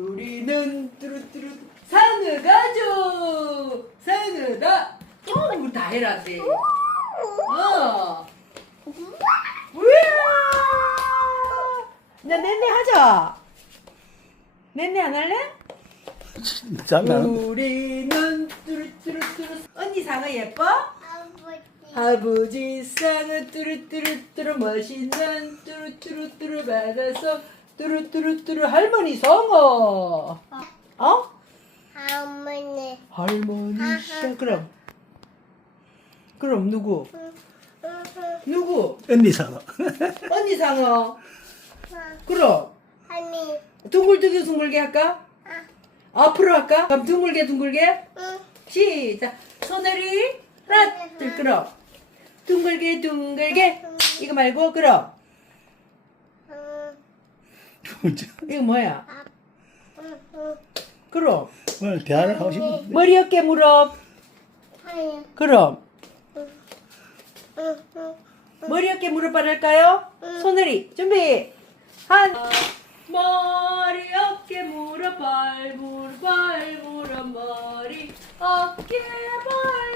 우리는 뚜루뚜루 상어 가족 상어다. 어 이거 다 해라 돼 어. 우와! 나 낸내 하자. 낸내 안 할래? 장난. 우리는 뚜루뚜루뚜루. 언니 상어 예뻐? 아버지 상어 뚜루뚜루뚜루. 멋있는 뚜루뚜루뚜루 받아서 뚜루뚜루뚜루 할머니 상어 어? 할머니. 할머니 상 그럼 그럼 누구? 누구? 언니 상어. 언니 상어 그럼 아니. 둥글둥글 둥글게 할까? 앞으로 할까? 그럼 둥글게 둥글게 응. 시작 손내리 하나 둘 그럼 둥글게 둥글게 이거 말고 그럼 응. 이거 뭐야 응. 응. 그럼 오늘 대화를 하고 싶은데. 머리 어깨 무릎. 그럼. 머리 어깨 무릎 바를까요? 손내리 준비 한 머리 어깨 무릎 발 무릎 발 무릎 머리 어깨 발